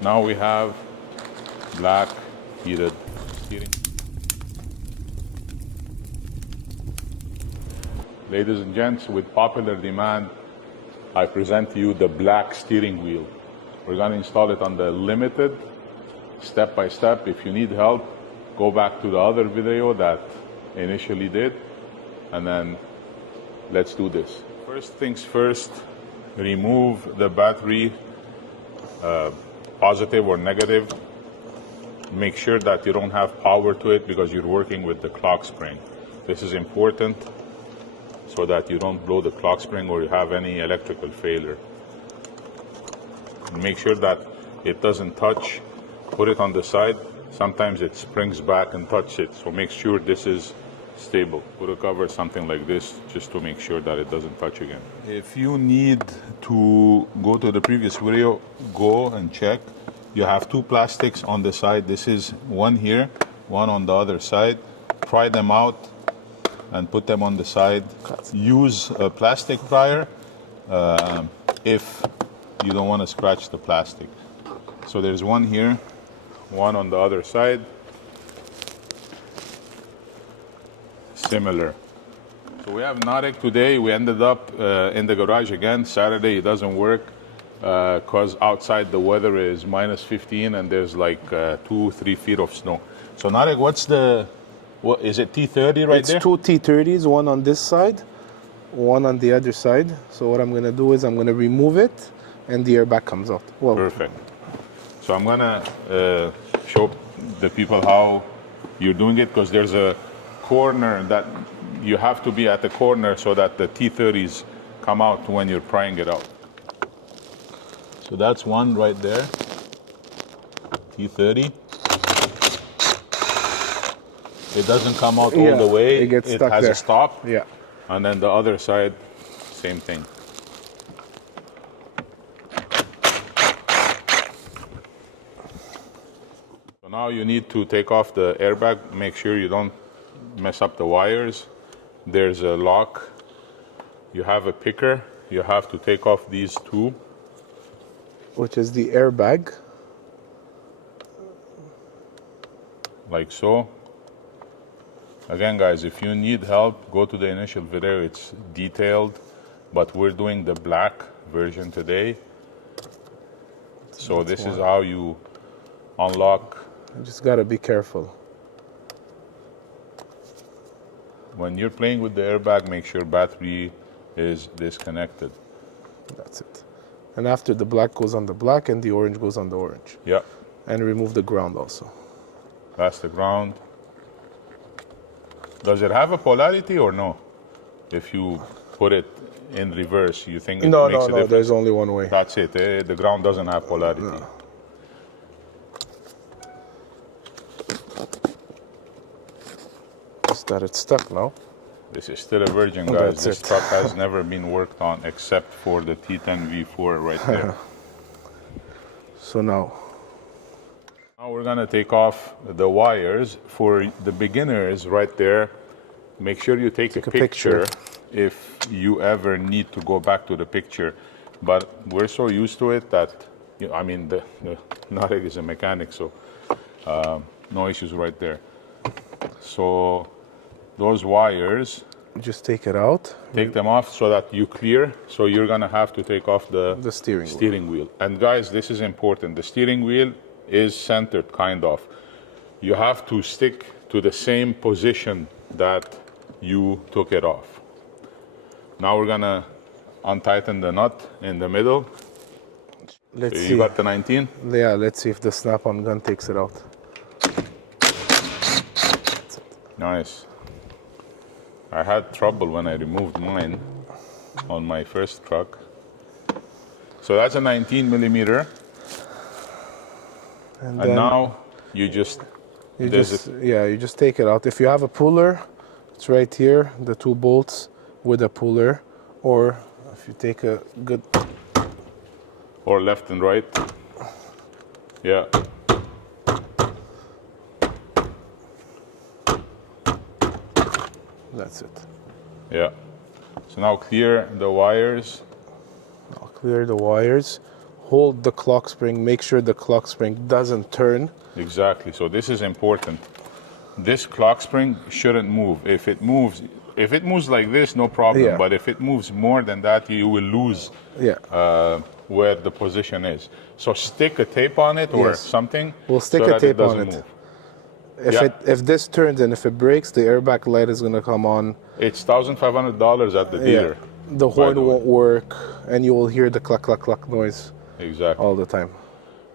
Now we have black heated steering. Ladies and gents, with popular demand, I present to you the black steering wheel. We're going to install it on the limited, step by step. If you need help, go back to the other video that initially did, and then let's do this. First things first, remove the battery, positive or negative. Make sure that you don't have power to it because you're working with the clock spring. This is important so that you don't blow the clock spring or you have any electrical failure. Make sure that it doesn't touch. Put it on the side. Sometimes it springs back and touches it, so make sure this is stable. Put a cover, something like this, just to make sure that it doesn't touch again. If you need to go to the previous video, go and check. You have two plastics on the side. This is one here, one on the other side. Pry them out and put them on the side. Use a plastic prier if you don't want to scratch the plastic. So there's one here, one on the other side. Similar. So we have Narek today. We ended up in the garage again. Saturday it doesn't work because outside the weather is minus 15 and there's like 2-3 feet of snow. So Narek, what is it, T30 right there? It's two T30s, one on this side, one on the other side. So what I'm going to do is I'm going to remove it and the airbag comes out. Well, perfect. So I'm going to show the people how you're doing it, because there's a corner that you have to be at the corner so that the T30s come out when you're prying it out. So that's one right there, T30. It doesn't come out all the way. It gets stuck has there. A stop. Yeah. And then the other side, same thing. So now you need to take off the airbag. Make sure you don't mess up the wires. There's a lock. You have a picker. You have to take off these two. Which is the airbag. Like so. Again, guys, if you need help, go to the initial video. It's detailed, but we're doing the black version today. So this is how you unlock. You just gotta be careful. When you're playing with the airbag, make sure battery is disconnected. That's it. And after the black goes on the black and the orange goes on the orange. Yeah. And remove the ground also. That's the ground. Does it have a polarity or no? If you put it in reverse, you think it makes a difference? No, there's only one way. That's it. The ground doesn't have polarity. No. Just that it's stuck now. This is still a virgin, guys. That's this it. truck has never been worked on except for the T10 V4 right there. So now Now we're gonna take off the wires. For the beginners right there, make sure you take a picture if you ever need to go back to the picture. But we're so used to it that, I mean, the Narek is a mechanic, so no issues right there. So those wires, just take it out. take them off so that you clear. So you're gonna have to take off the steering wheel. And guys, this is important. The steering wheel is centered, kind of. You have to stick to the same position that you took it off. Now we're gonna untighten the nut in the middle. Let's So see. you got the 19? Yeah, let's see if the snap-on gun takes it out. Nice. I had trouble when I removed mine on my first truck. So that's a 19 millimeter. And now you just you just take it out. If you have a puller, it's right here, the two bolts with a puller, or if you take a good, or left and right. Yeah. that's it. Yeah. So now clear the wires. Now clear the wires. hold the clock spring, make sure the clock spring doesn't turn. Exactly. So this is important. This clock spring shouldn't move. If it moves like this, no problem. Yeah. But if it moves more than that, you will lose where the position is. So stick a tape on it or Yes. something. We'll stick so a that tape on doesn't it. move. If this turns and if it breaks, the airbag light is gonna come on. It's $1,500 at the dealer. The horn won't work, and you will hear the cluck cluck cluck noise Exactly. all the time.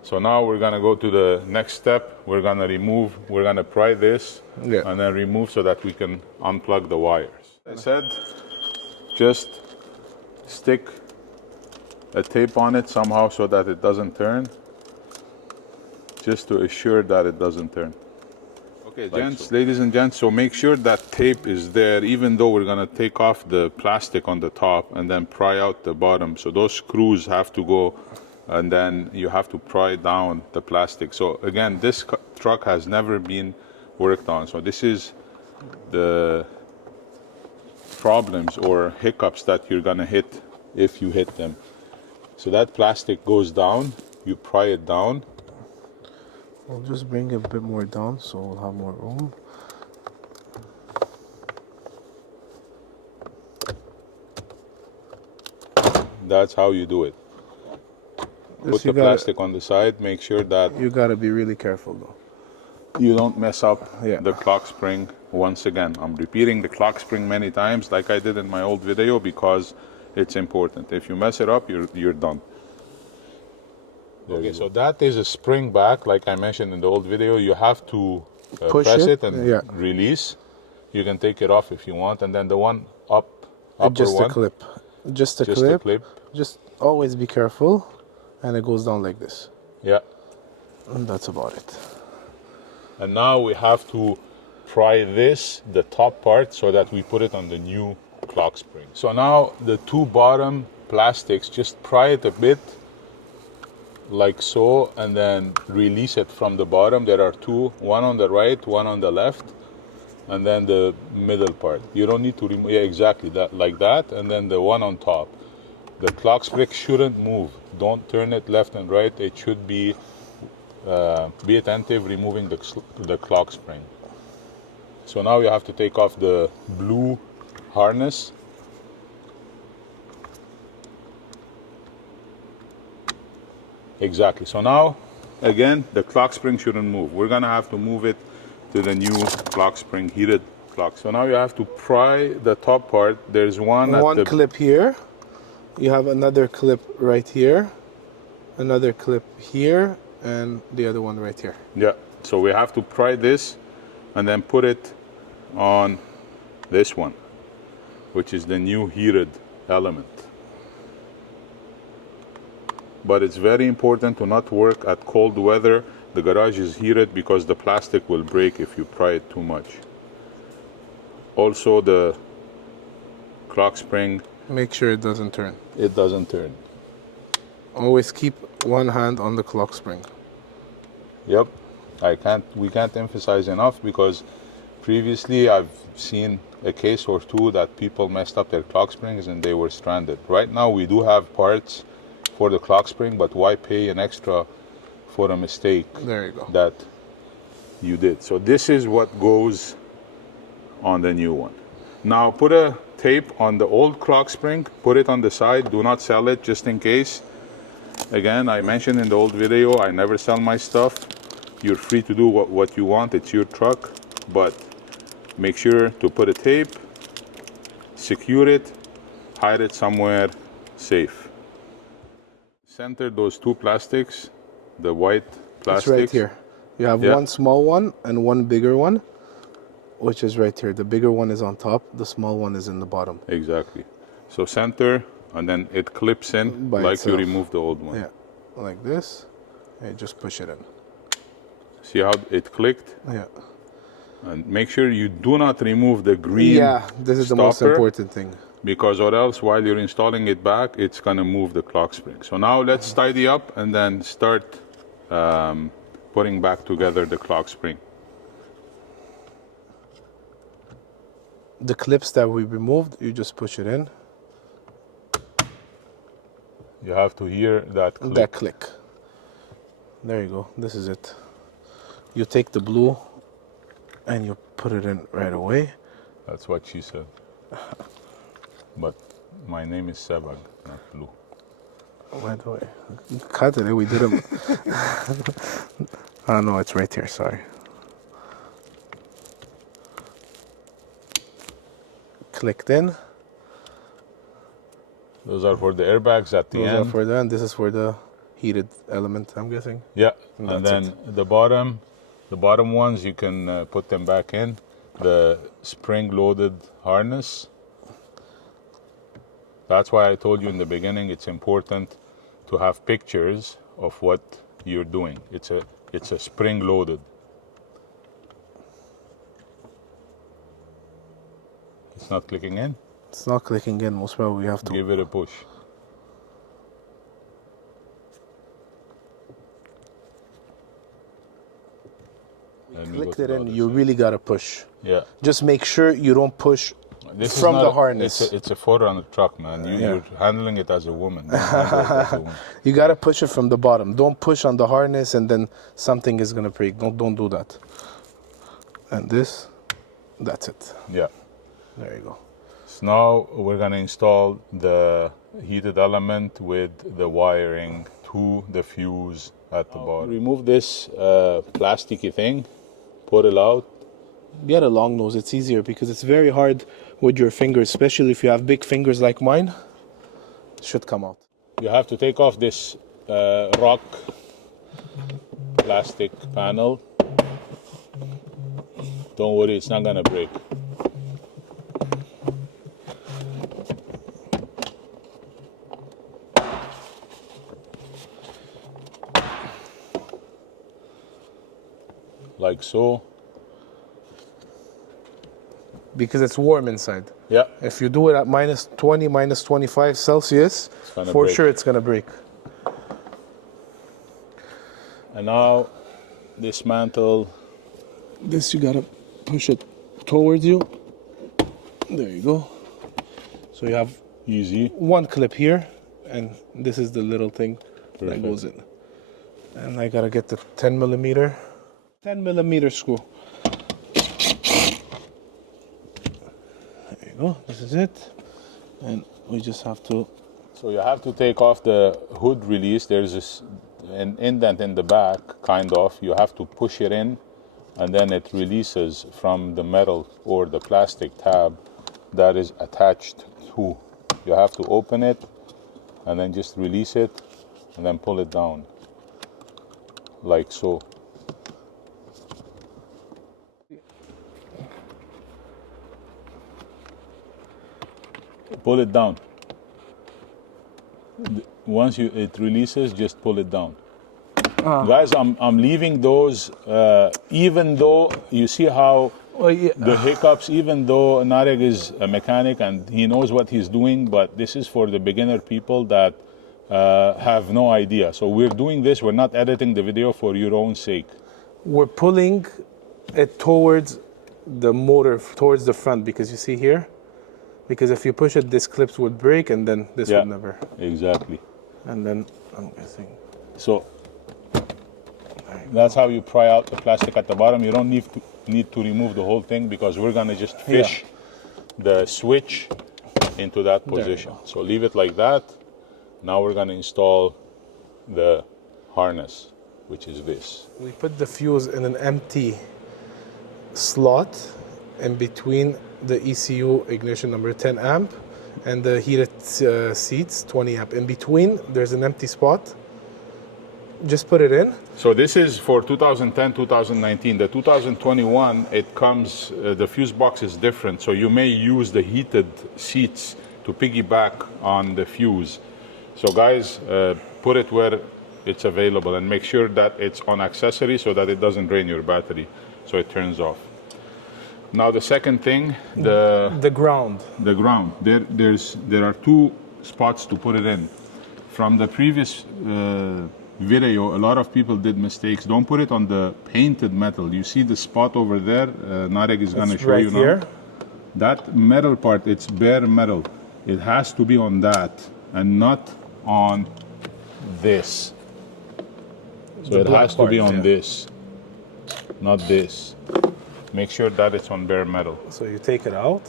So now we're gonna go to the next step. We're gonna pry this and then remove so that we can unplug the wires. I said, just stick a tape on it somehow so that it doesn't turn, just to assure that it doesn't turn. Okay, gents, ladies and gents, so make sure that tape is there, even though we're gonna take off the plastic on the top and then pry out the bottom. So those screws have to go, and then you have to pry down the plastic. So again, this truck has never been worked on. So this is the problems or hiccups that you're gonna hit if you hit them. So that plastic goes down, you pry it down. We'll just bring it a bit more down so we'll have more room. That's how you do it. Put the plastic on the side, make sure that... You gotta be really careful though. You don't mess up the clock spring once again. I'm repeating the clock spring many times like I did in my old video because it's important. If you mess it up, you're done. Okay, so that is a spring back, like I mentioned in the old video. You have to press it and release. You can take it off if you want, and then the one upper just one. A clip. Just a clip. Just always be careful, and it goes down like this. Yeah. And that's about it. And now we have to pry this, the top part, so that we put it on the new clock spring. So now the two bottom plastics, just pry it a bit, like so, and then release it from the bottom. There are two, one on the right, one on the left, and then the middle part. You don't need to remove, exactly that, like that, and then the one on top. The clock spring shouldn't move. Don't turn it left and right. It should be attentive removing the clock spring. So now you have to take off the blue harness. Exactly. So now, again, the clock spring shouldn't move. We're gonna have to move it to the new clock spring, heated clock. So now you have to pry the top part. There's one clip here. You have another clip right here, another clip here, and the other one right here. Yeah. So we have to pry this and then put it on this one, which is the new heated element. But it's very important to not work at cold weather. The garage is heated because the plastic will break if you pry it too much. Also, the clock spring, make sure it doesn't turn. It doesn't turn. Always keep one hand on the clock spring. Yep. We can't emphasize enough, because previously I've seen a case or two that people messed up their clock springs and they were stranded. Right now we do have parts for the clock spring, but why pay an extra for a mistake that you did? So this is what goes on the new one. Now put a tape on the old clock spring, put it on the side, do not sell it just in case. Again, I mentioned in the old video, I never sell my stuff. You're free to do what you want, it's your truck, but make sure to put a tape, secure it, hide it somewhere safe. Center those two plastics, the white plastics. It's right here. You have one small one and one bigger one, which is right here. The bigger one is on top, the small one is in the bottom. Exactly. So center, and then it clips in like itself. You remove the old one. Yeah, like this, and just push it in. See how it clicked? Yeah. And make sure you do not remove the green this is the most important thing. Because or else while you're installing it back, it's gonna move the clock spring. So now let's tidy up and then start putting back together the clock spring. The clips that we removed, you just push it in. You have to hear that click. That click. There you go. This is it. You take the blue and you put it in right away. That's what she said. But my name is Sebag, not Blue. By the way, cut it. We didn't. Oh no, it's right here. Sorry. Clicked in. Those are for the airbags at the Those end. are for that. This is for the heated element, I'm guessing. Yeah, And and that's then the bottom ones, you can put them back in. The spring-loaded harness. That's why I told you in the beginning, it's important to have pictures of what you're doing. It's a spring-loaded. It's not clicking in. It's not clicking in. Most probably we have to Give it a push. clicked it in. You really gotta push. Yeah. Just make sure you don't push This from is not the harness. It's a 4Runner truck, man. You're handling it as a woman. Don't handle it as a woman. You gotta push it from the bottom. Don't push on the harness and then something is gonna break. Don't do that. And this, that's it. Yeah. There you go. So now we're gonna install the heated element with the wiring to the fuse at the bottom. Remove this plasticky thing, put it out. Get a long nose. It's easier because it's very hard with your fingers, especially if you have big fingers like mine. It should come out. You have to take off this rock plastic panel. Don't worry, it's not gonna break. Like so. Because it's warm inside. Yeah. If you do it at minus 20, minus 25 Celsius, gonna for break. sure it's gonna break. And now dismantle. This you gotta push it towards you. There you go. So you have Easy. one clip here, and this is the little thing that Perfect. goes in. And I gotta get the 10 millimeter screw. There you go. This is it. And we just have to. So you have to take off the hood release. There's an indent in the back, kind of. You have to push it in, and then it releases from the metal or the plastic tab that is attached to. You have to open it, and then just release it, and then pull it down, like so. Pull it down. Once it releases, just pull it down. Guys, I'm leaving those, even though you see how the hiccups, even though Narek is a mechanic and he knows what he's doing, but this is for the beginner people that have no idea. So we're doing this, we're not editing the video for your own sake. We're pulling it towards the motor, towards the front, because you see here, because if you push it, this clips would break and then this would never. Exactly. And then I'm guessing. So that's how you pry out the plastic at the bottom. You don't need to remove the whole thing because we're gonna just fish the switch into that position. So leave it like that. Now we're gonna install the harness, which is this. We put the fuse in an empty slot in between the ECU ignition number 10 amp and the heated seats 20 amp. In between, there's an empty spot. Just put it in. So this is for 2010, 2019. The 2021, it comes, the fuse box is different. So you may use the heated seats to piggyback on the fuse. So guys, put it where it's available and make sure that it's on accessory so that it doesn't drain your battery, so it turns off. Now the second thing, the ground. There are two spots to put it in. From the previous video, a lot of people did mistakes. Don't put it on the painted metal. You see the spot over there? Narek is going to show you now. Here. That metal part, it's bare metal. It has to be on that and not on this. So The it black has to be part, on yeah. this, not this. Make sure that it's on bare metal. So you take it out.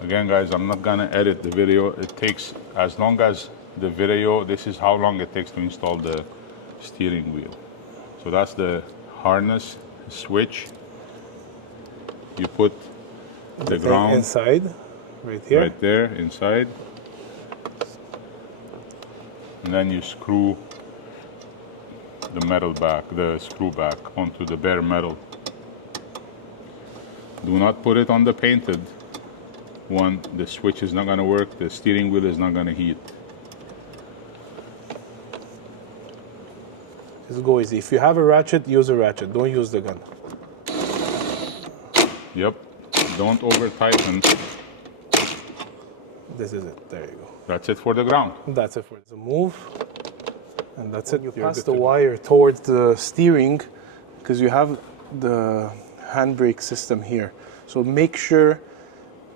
Again, guys, I'm not gonna edit the video. It takes as long as the video. This is how long it takes to install the steering wheel. So that's the harness switch. You put the thing ground inside, right here. right there inside, and then you screw the metal back, the screw back onto the bare metal. Do not put it on the painted one. The switch is not going to work, the steering wheel is not going to heat. Just go easy. If you have a ratchet, use a ratchet. Don't use the gun. Yep, don't over tighten. This is it. There you go. That's it for the ground. That's it for the move. And that's it. You You're pass good the to go. wire towards the steering because you have the handbrake system here. So make sure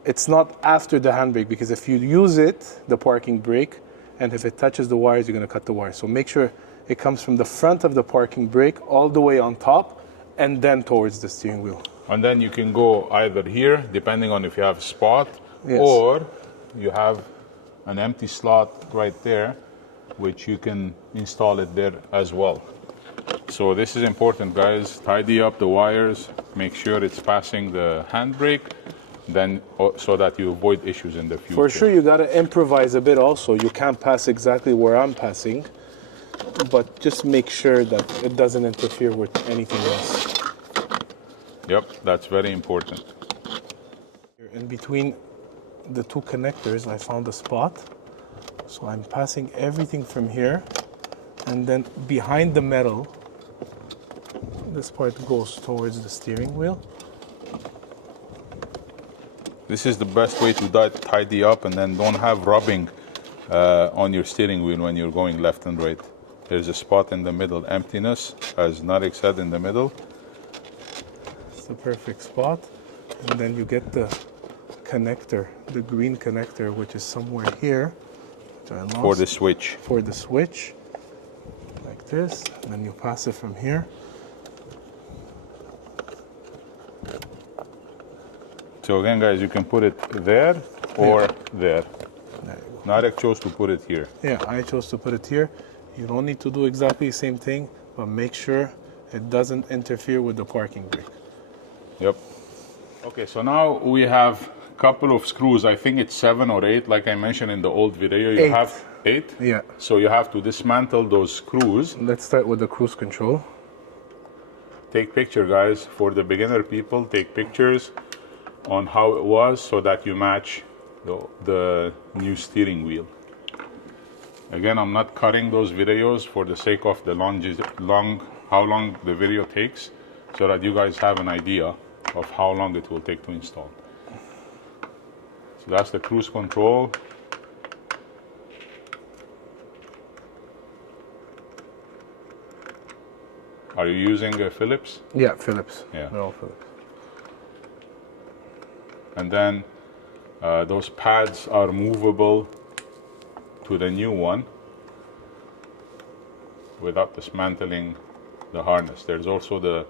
it's not after the handbrake, because if you use it, the parking brake, and if it touches the wires, you're going to cut the wire. So make sure it comes from the front of the parking brake all the way on top and then towards the steering wheel. And then you can go either here, depending on if you have a spot, Yes. or you have an empty slot right there, which you can install it there as well. So this is important, guys. Tidy up the wires, make sure it's passing the handbrake, then so that you avoid issues in the future. For sure, you got to improvise a bit also. You can't pass exactly where I'm passing, but just make sure that it doesn't interfere with anything else. Yep, that's very important. In between the two connectors, I found a spot. So I'm passing everything from here, and then behind the metal, this part goes towards the steering wheel. This is the best way to tidy up, and then don't have rubbing on your steering wheel when you're going left and right. There's a spot in the middle, emptiness, as Narek said, in the middle. It's the perfect spot. And then you get the connector, the green connector, which is somewhere here, which I lost. For the switch. For the switch, like this. And then you pass it from here. So again, guys, you can put it there or there. There you go. Narek chose to put it here. Yeah, I chose to put it here. You don't need to do exactly the same thing, but make sure it doesn't interfere with the parking brake. Yep. Okay, so now we have a couple of screws. I think it's 7 or 8, like I mentioned in the old video. You 8. have 8? Yeah. So you have to dismantle those screws. Let's start with the cruise control. Take picture, guys. For the beginner people, take pictures on how it was so that you match the new steering wheel. Again, I'm not cutting those videos for the sake of the how long the video takes, so that you guys have an idea of how long it will take to install. So that's the cruise control. Are you using a Phillips? Yeah, Phillips. Yeah. They're all Phillips. And then those pads are movable to the new one without dismantling the harness. There's also the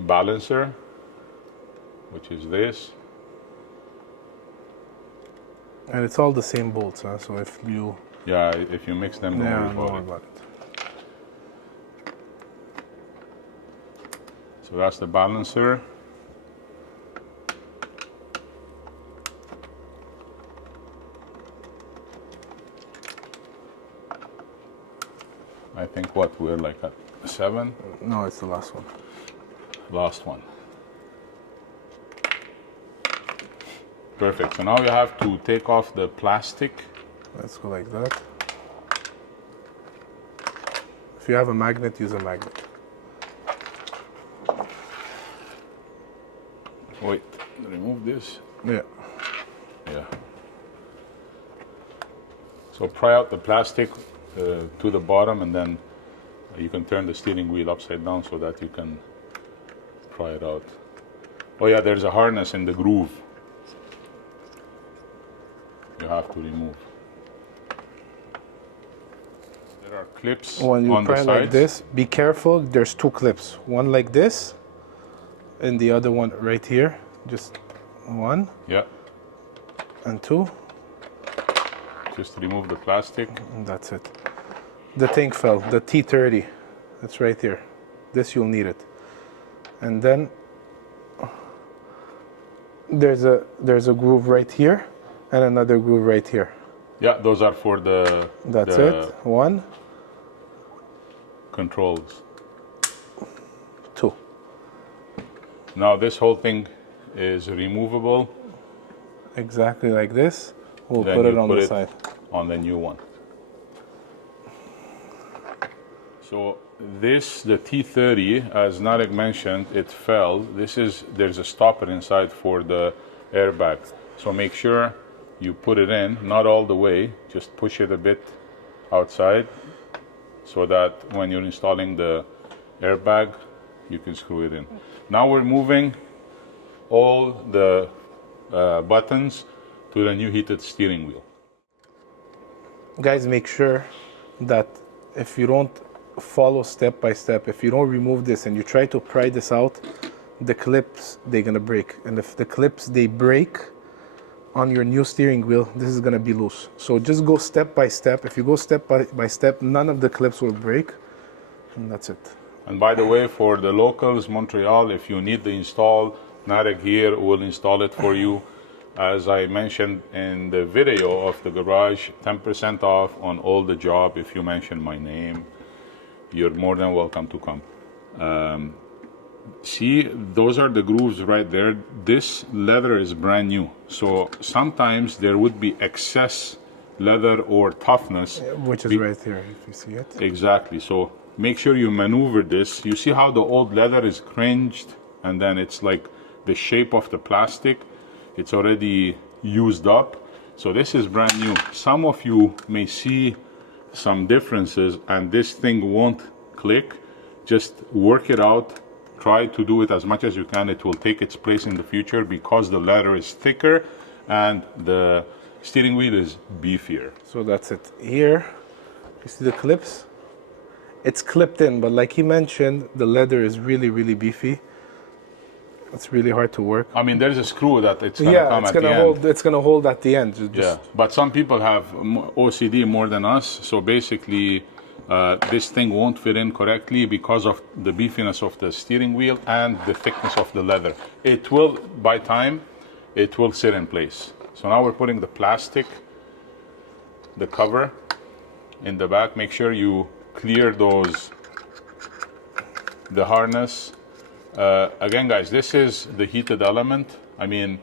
balancer, which is this. And it's all the same bolts, huh? So if you... Yeah, if you mix them, don't worry don't about worry it. about it. So that's the balancer. I think what we're like at 7. No, it's the last one. Last one. Perfect. So now you have to take off the plastic. Let's go like that. If you have a magnet, use a magnet. Wait, remove this. Yeah. Yeah. So pry out the plastic to the bottom and then You can turn the steering wheel upside down so that you can pry it out. Oh yeah, there's a harness in the groove. You have to remove. There are clips When you on the pry sides. like this, be careful. There's two clips. One like this, and the other one right here. Just one. Yeah. And two. Just remove the plastic. And that's it. The thing fell. The T30. That's right here. This you'll need it. And then there's a groove right here, and another groove right here. Yeah, those are for the. That's the it. One. Controls. Two. Now this whole thing is removable. Exactly like this. We'll Then put you it on put the it side. on the new one. So this, the T30, as Narek mentioned, it fell. There's a stopper inside for the airbag. So make sure you put it in, not all the way, just push it a bit outside so that when you're installing the airbag, you can screw it in. Now we're moving all the buttons to the new heated steering wheel. Guys, make sure that if you don't follow step by step, if you don't remove this and you try to pry this out, the clips, they're gonna break. And if the clips, they break on your new steering wheel, this is gonna be loose. So just go step by step. If you go step by step, none of the clips will break, and that's it. And by the way, for the locals, Montreal, if you need the install, Narek here will install it for you. As I mentioned in the video of the garage, 10% off on all the job. If you mention my name, you're more than welcome to come. See, those are the grooves right there. This leather is brand new. So sometimes there would be excess leather or toughness. Which is right here, if you see it. Exactly. So make sure you maneuver this. You see how the old leather is cringed and then it's like the shape of the plastic. It's already used up. So this is brand new. Some of you may see some differences and this thing won't click. Just work it out. Try to do it as much as you can. It will take its place in the future because the leather is thicker and the steering wheel is beefier. So that's it. Here, you see the clips? It's clipped in, but like he mentioned, the leather is really, really beefy. It's really hard to work. I mean, there's a screw that it's gonna come at the end. It's gonna hold at the end. Yeah, but some people have OCD more than us, so basically this thing won't fit in correctly because of the beefiness of the steering wheel and the thickness of the leather. It will, by time, it will sit in place. So now we're putting the plastic, the cover in the back. Make sure you clear those, the harness. Again, guys, this is the heated element. I mean,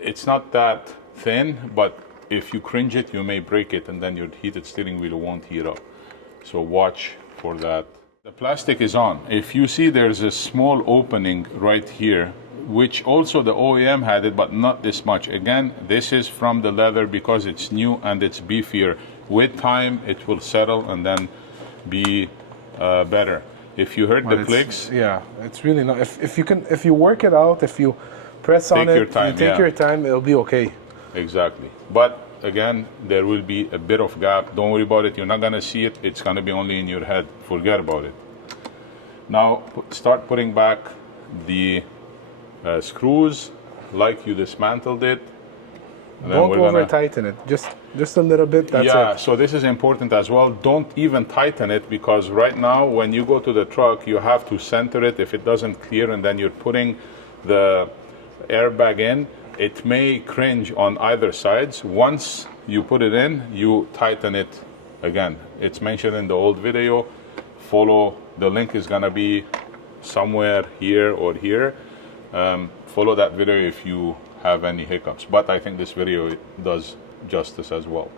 it's not that thin, but if you cringe it, you may break it, and then your heated steering wheel won't heat up. So watch for that. The plastic is on. If you see, there's a small opening right here, which also the OEM had it, but not this much. Again, this is from the leather because it's new and it's beefier. With time, it will settle and then be better. If you heard the clicks, yeah, it's really not. If you work it out, if you press on it, you take your time, it'll be okay. Exactly. But again, there will be a bit of gap. Don't worry about it. You're not gonna see it. It's gonna be only in your head. Forget about it. Now start putting back the screws like you dismantled it. Don't over tighten it. Just a little bit. That's it. So this is important as well. Don't even tighten it because right now when you go to the truck, you have to center it. If it doesn't clear and then you're putting the airbag in, it may cringe on either sides. Once you put it in, you tighten it again. It's mentioned in the old video. Follow, the link is gonna be somewhere here or here. Follow that video if you have any hiccups, but I think this video does justice as well.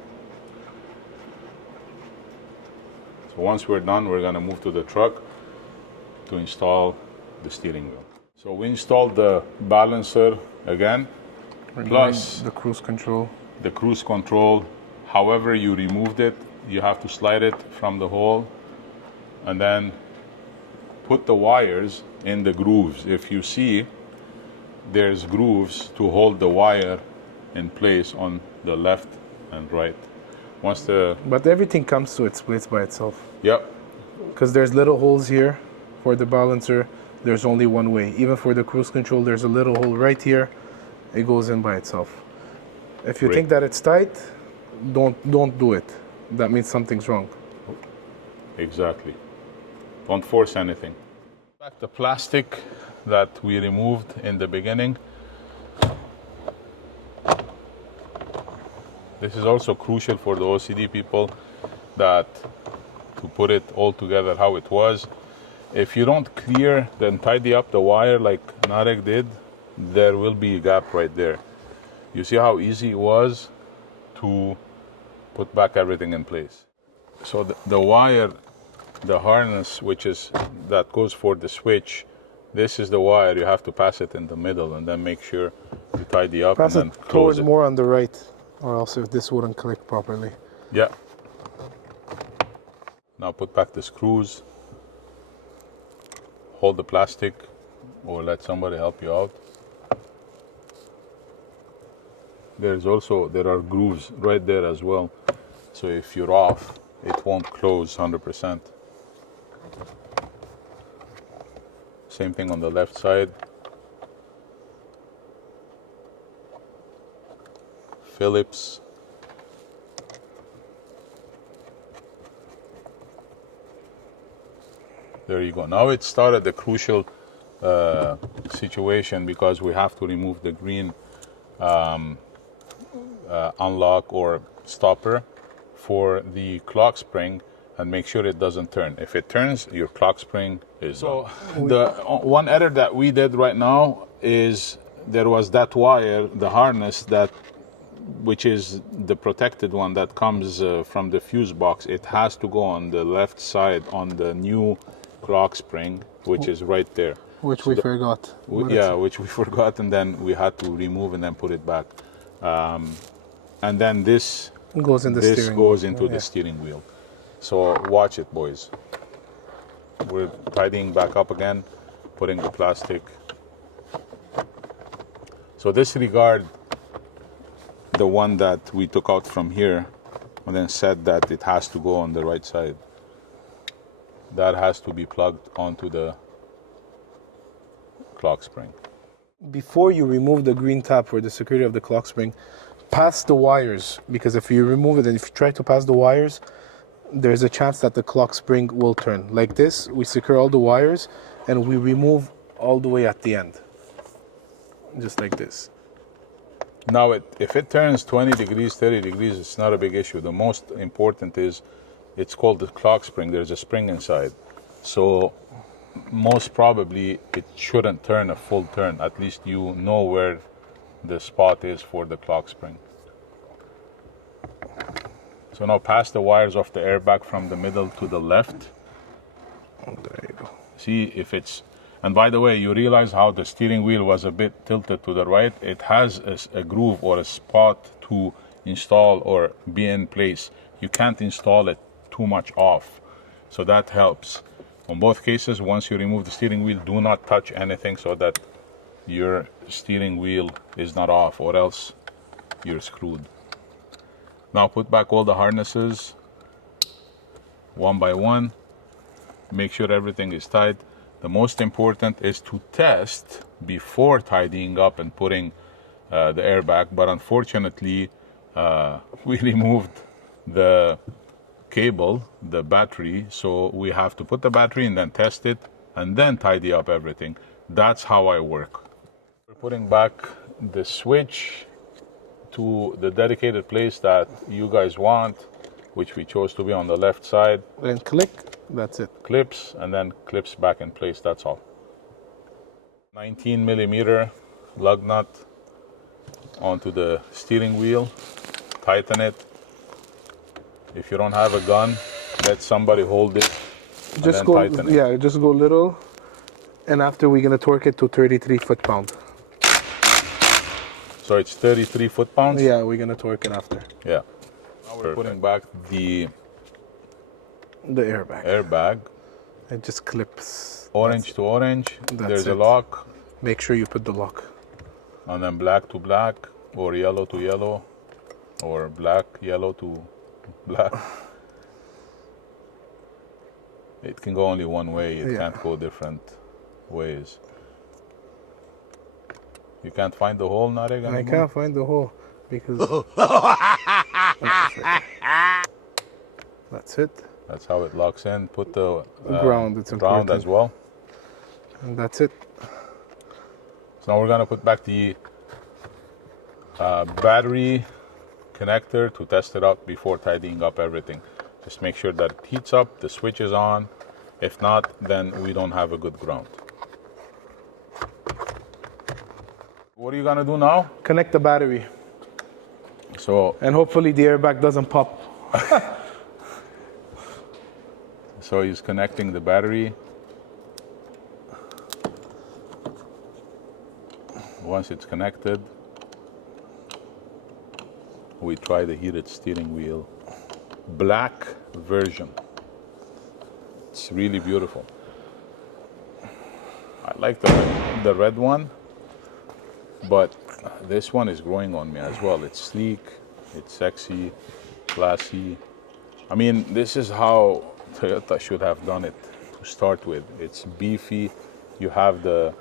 So once we're done, we're gonna move to the truck to install the steering wheel. So we installed the balancer again, plus the cruise control. The cruise control. However you removed it, you have to slide it from the hole and then put the wires in the grooves. If you see, there's grooves to hold the wire in place on the left and right. Once the But everything comes to its place by itself. Yep. Because there's little holes here for the balancer. There's only one way. Even for the cruise control, there's a little hole right here. It goes in by itself. If you Great. think that it's tight, don't do it. That means something's wrong. Exactly. Don't force anything. Back the plastic that we removed in the beginning. This is also crucial for the OCD people, that to put it all together how it was. If you don't clear then tidy up the wire like Narek did, there will be a gap right there. You see how easy it was to put back everything in place. So the wire, the harness, which is that goes for the switch, this is the wire. You have to pass it in the middle and then make sure you tidy up Pass and it then close towards it. more on the right, or else if this wouldn't click properly. Yeah. Now put back the screws. Hold the plastic or let somebody help you out. There are grooves right there as well. So if you're off, it won't close 100%. Same thing on the left side. Phillips. There you go. Now it started the crucial situation, because we have to remove the green unlock or stopper for the clock spring and make sure it doesn't turn. If it turns, your clock spring is on. The one error that we did right now is there was that wire, the harness, that which is the protected one that comes from the fuse box. It has to go on the left side on the new clock spring, which is right there. Which we forgot. Which we forgot, and then we had to remove and then put it back. And then this goes in the steering wheel. into the steering wheel. So watch it, boys. We're tidying back up again, putting the plastic. So disregard the one that we took out from here and then said that it has to go on the right side. That has to be plugged onto the clock spring. Before you remove the green tab for the security of the clock spring, pass the wires, because if you remove it and if you try to pass the wires, there's a chance that the clock spring will turn. Like this, we secure all the wires and we remove all the way at the end. Just like this. Now, if it turns 20 degrees, 30 degrees, it's not a big issue. The most important is, it's called the clock spring. There's a spring inside. So most probably it shouldn't turn a full turn. At least you know where the spot is for the clock spring. So now pass the wires of the airbag from the middle to the left. Oh, there you go. See if it's, and by the way, you realize how the steering wheel was a bit tilted to the right. It has a groove or a spot to install or be in place. You can't install it too much off. So that helps. On both cases, once you remove the steering wheel, do not touch anything so that your steering wheel is not off, or else you're screwed. Now put back all the harnesses one by one. Make sure everything is tight. The most important is to test before tidying up and putting the airbag, but unfortunately we removed the cable, the battery, so we have to put the battery and then test it and then tidy up everything. That's how I work. We're putting back the switch to the dedicated place that you guys want, which we chose to be on the left side. Then click, that's it. Clips, and then clips back in place, that's all. 19mm lug nut onto the steering wheel, tighten it. If you don't have a gun, let somebody hold it and Just then go, tighten it. yeah, just go little, and after we're gonna torque it to 33 foot-pound. So it's 33 foot-pounds? Yeah, we're gonna torque it after. Yeah. Now we're putting back the airbag. airbag. It just clips. Orange to orange, there's a it. lock. Make sure you put the lock. And then black to black, or yellow to yellow, or black, yellow to black. It can go only one way, it can't go different ways. You can't find the hole, Narek? I can't find the hole because that's it. That's how it locks in. Put the Ground, it's ground important. as well. And that's it. So now we're gonna put back the battery connector to test it out before tidying up everything. Just make sure that it heats up, the switch is on. If not, then we don't have a good ground. What are you gonna do now? Connect the battery. So, And hopefully the airbag doesn't pop. so he's connecting the battery. Once it's connected, we try the heated steering wheel. Black version. It's really beautiful. I like the red one, but this one is growing on me as well. It's sleek, it's sexy, classy. I mean, this is how Toyota should have done it to start with. It's beefy. You have the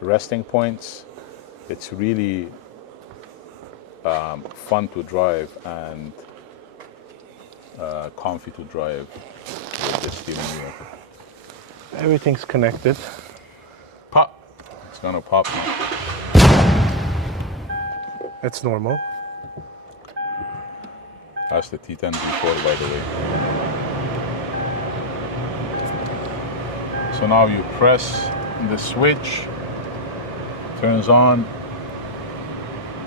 resting points. It's really fun to drive and comfy to drive with the steering wheel. Everything's connected. Pop! It's gonna pop now. It's normal. That's the T10 V4, by the way. So now you press the switch, turns on.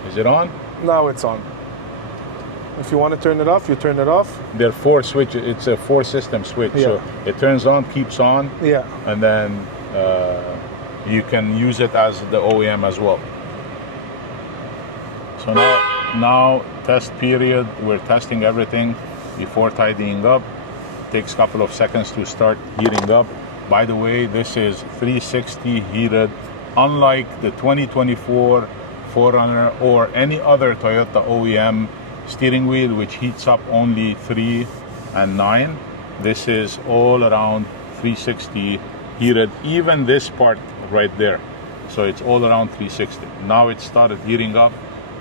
Is it on? Now it's on. If you want to turn it off, you turn it off. There are 4 switches. It's a 4-system switch. Yeah. So it turns on, keeps on, Yeah. and then you can use it as the OEM as well. So now test period. We're testing everything before tidying up. Takes a couple of seconds to start heating up. By the way, this is 360 heated, unlike the 2024 4Runner or any other Toyota OEM steering wheel, which heats up only 3 and 9. This is all around 360 heated, even this part right there. So it's all around 360. Now it started heating up.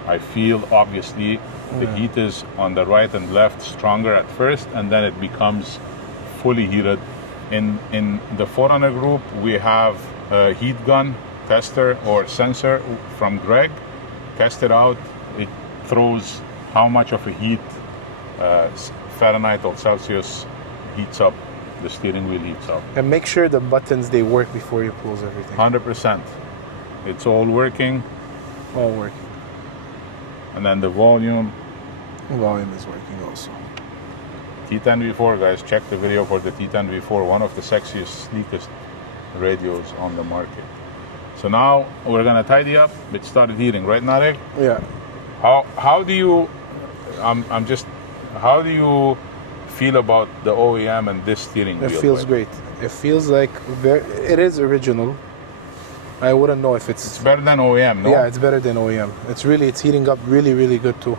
I feel obviously the heat is on the right and left stronger at first, and then it becomes fully heated. In the 4Runner group, we have a heat gun tester or sensor from Greg. Test it out. It throws how much of a heat, Fahrenheit or Celsius, heats up, the steering wheel heats up. And make sure the buttons, they work before you close everything. 100%. It's all working. All working. And then the volume. Volume is working also. T10 V4, guys, check the video for the T10 V4, one of the sexiest, sleekest radios on the market. So now we're gonna tidy up. It started heating, right, Narek? Yeah. How do you, how do you feel about the OEM and this steering wheel? It feels great. It feels like it is original. I wouldn't know if It's better than OEM, no? Yeah, it's better than OEM. It's heating up really, really good too.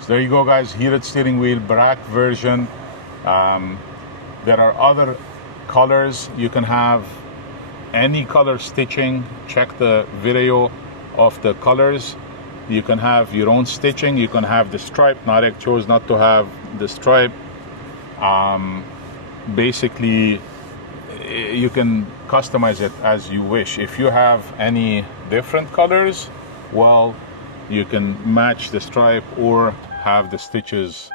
So there you go, guys. Heated steering wheel, black version. There are other colors. You can have any color stitching. Check the video of the colors. You can have your own stitching. You can have the stripe. Narek chose not to have the stripe. Basically, you can customize it as you wish. If you have any different colors, well, you can match the stripe or have the stitches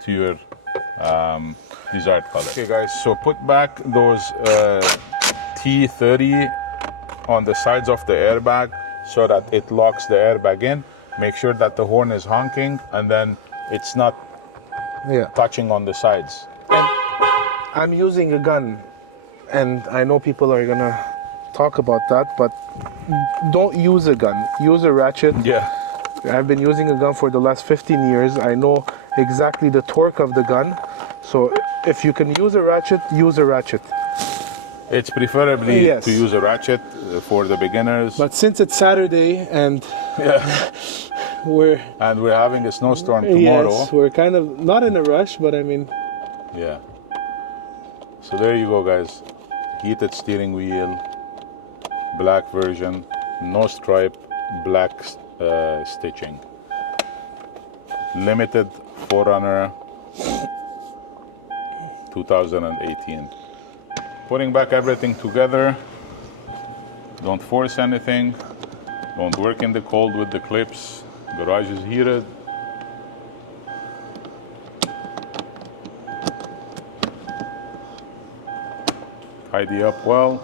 to your desired color. Okay, guys, so put back those T30 on the sides of the airbag so that it locks the airbag in. Make sure that the horn is honking and then it's not touching on the sides. And I'm using a gun, and I know people are gonna talk about that, but don't use a gun. Use a ratchet. Yeah. I've been using a gun for the last 15 years. I know exactly the torque of the gun. So if you can use a ratchet, use a ratchet. It's preferably Yes. to use a ratchet for the beginners. But since it's Saturday and we're having a snowstorm tomorrow. yes, we're kind of not in a rush, but I mean, Yeah. So there you go, guys. Heated steering wheel, black version, no stripe, black stitching. Limited 4Runner 2018. Putting back everything together. Don't force anything. Don't work in the cold with the clips. Garage is heated. Tidy up well.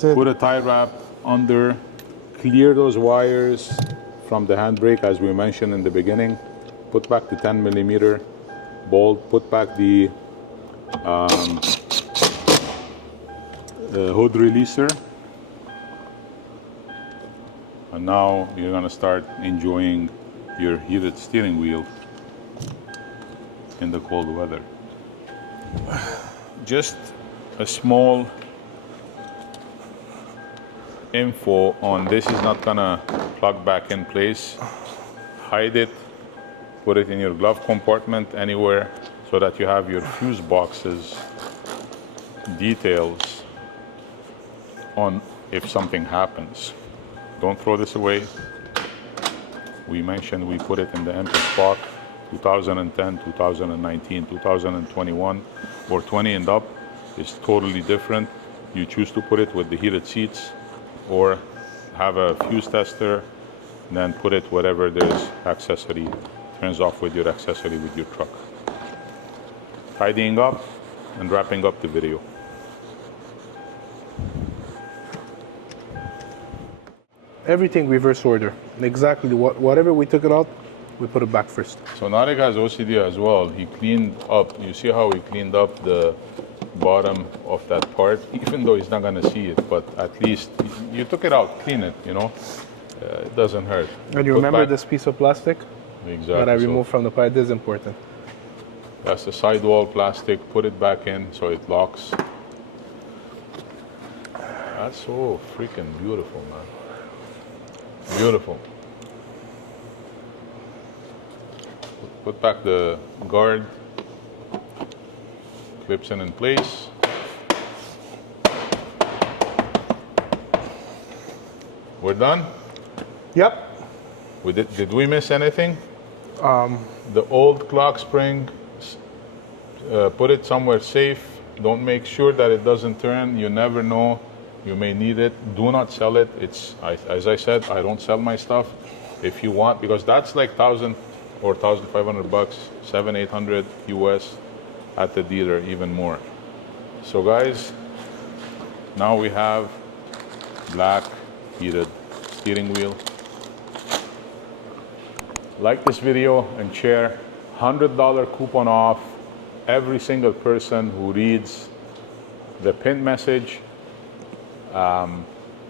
Put a tie wrap under. Clear those wires from the handbrake as we mentioned in the beginning. Put back the 10mm bolt. Put back the hood releaser. And now you're gonna start enjoying your heated steering wheel in the cold weather. Just a small info on this is not gonna plug back in place. Hide it, put it in your glove compartment anywhere so that you have your fuse boxes details on if something happens. Don't throw this away. We mentioned we put it in the empty spot. 2010, 2019, 2021 or 20 and up is totally different. You choose to put it with the heated seats or have a fuse tester and then put it whatever there's accessory, turns off with your accessory with your truck. Tidying up and wrapping up the video. everything reverse order. Exactly whatever we took it out, we put it back first. So Narek has OCD as well. He cleaned up, you see how he cleaned up the bottom of that part, even though he's not gonna see it, but at least you took it out, clean it, you know? It doesn't hurt. And you remember this piece of plastic Exactly. that I removed from the part? This is important. That's the sidewall plastic, put it back in so it locks. That's so freaking beautiful, man. Beautiful. Put back the guard, clips in place. We're done? Yep. Did we miss anything? The old clock spring, put it somewhere safe. Don't make sure that it doesn't turn. You never know. You may need it. Do not sell it. As I said, I don't sell my stuff. If you want, because that's like $1,000 or $1,500, $700, $800 US at the dealer, even more. So guys, now we have black heated steering wheel. Like this video and share. $100 coupon off every single person who reads the pinned message.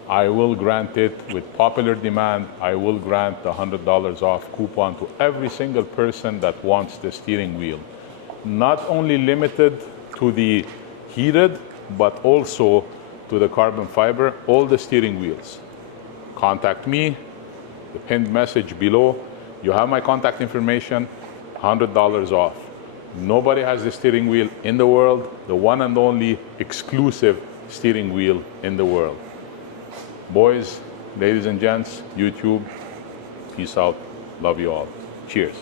I will grant it with popular demand. I will grant the $100 off coupon to every single person that wants the steering wheel. Not only limited to the heated, but also to the carbon fiber, all the steering wheels. Contact me, the pinned message below. You have my contact information, $100 off. Nobody has the steering wheel in the world, the one and only exclusive steering wheel in the world. Boys, ladies and gents, YouTube, peace out. Love you all. Cheers.